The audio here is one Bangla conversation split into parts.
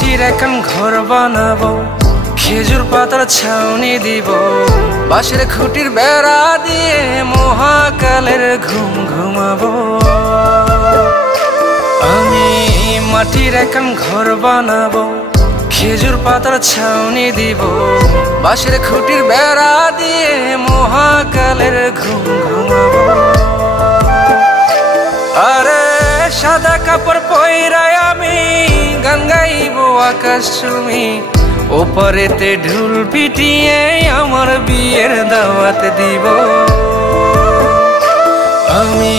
মাটির একখান ঘর বানাবো, খেজুর পাতার ছাউনি দিব, বাঁশের খুঁটির বেড়া দিয়ে মহাকালের ঘুম ঘুমাবো। আমি মাটির একখান ঘর বানাবো, খেজুর পাতার ছাউনি দিব, বাঁশের খুঁটির বেড়া দিয়ে মহাকালের ঘুম ঘুমাবো। আরে সাদা কাপড় পইরায় আমি গান গাইবো আকাশ চুমি, ওপারেতে ঢোল পিটিয়ে আমার বিয়ের দাওয়াত দিব। আমি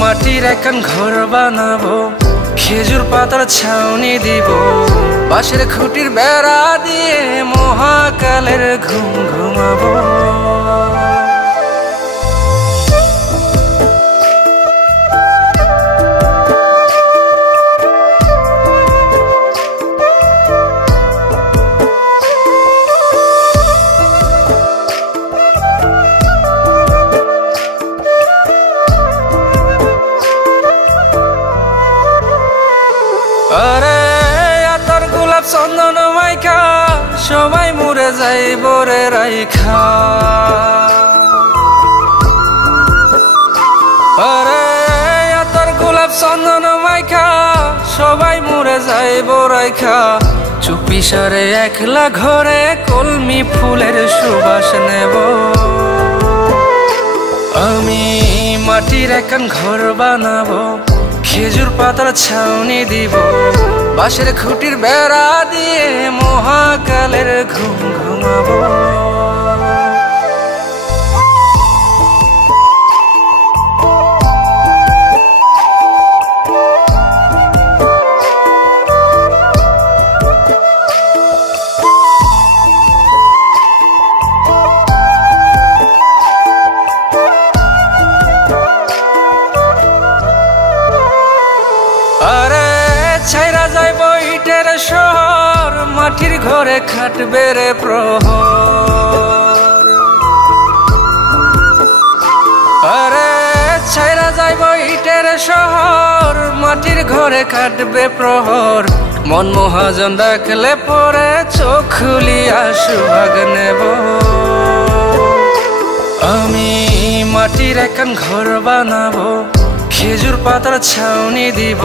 মাটির একখান ঘর বানাবো, খেজুর পাতার ছাউনি দিব, বাঁশের খুঁটির বেড়া দিয়ে মহাকালের ঘুম ঘুমাবো। আরে আতর গোলাপ চন্দন মাইখা সবাই মরে যাইব রে রাইখা। আরে আতর গোলাপ চন্দন মাইখা সবাই মরে যাইব রাইখা, চুপি সারে একলা ঘরে কলমি ফুলের সুবাস নেব। আমি মাটির একখান ঘর বানাবো, খেজুর পাতার ছাউনি দিব, বাঁশের খুঁটির বেড়া দিয়ে মহাকালের ঘুম ঘুমাবো। আরে ছাইরা যাইব ইটের শহর, মাটির ঘরে খাটবে রে প্রহর। আরে ছাইরা যাইব ইটের শহর, মাটির ঘরে খাটবে প্রহর। মন মহাজন ডাকলে পরে চোখ খুলিয়া সুভাগ নেব। আমি মাটির একখান ঘর বানাবো, খেজুর পাতার ছাউনি দিব,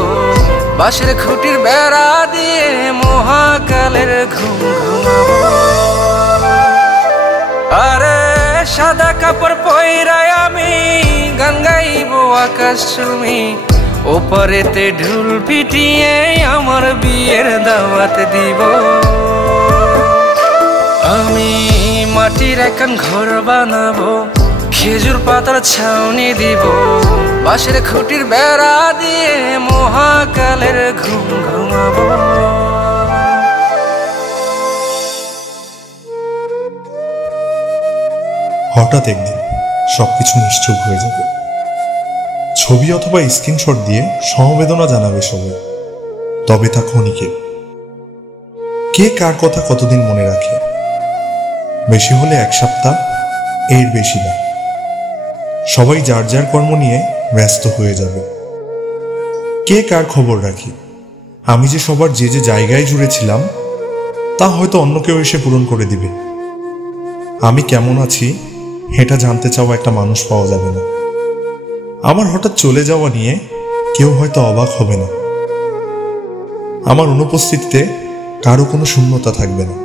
বাঁশের খুঁটির বেড়া দিয়ে মহাকালের ঘুম ঘুমাবো। আরে সাদা কাপড় পইরায় আমি গান গাইবো আকাশ চুমি, ওপারেতে ঢোল পিটিয়ে আমার বিয়ের দাওয়াত দিব। আমি মাটির একখান ঘর বানাবো, খেজুর পাতার ছাউনি দিব, বাঁশের খুঁটির বেড়া দিয়ে মহাকালের ঘুম ঘুমাবো। হঠাৎ একদিন সবকিছু নিশ্চুপ হয়ে যাবে। ছবি অথবা স্ক্রিনশট দিয়ে সমবেদনা জানাবে সবাই, তবে তা ক্ষণিকের। কে কার কথা কতদিন মনে রাখে? বেশি হলে 1 সপ্তাহ, এর বেশি না। সবাই যার যার কর্ম নিয়ে ব্যস্ত হয়ে যাবে। কে কার খবর রাখি? আমি যে সবার যে যে জায়গায় জুড়েছিলাম তা হয়তো অন্য কেউ এসে পূরণ করে দিবে। আমি কেমন আছি এটা জানতে চাওয়া একটা মানুষ পাওয়া যাবে না। আমার হঠাৎ চলে যাওয়া নিয়ে কেউ হয়তো অবাক হবে না। আমার অনুপস্থিতিতে কারো কোনো শূন্যতা থাকবে না।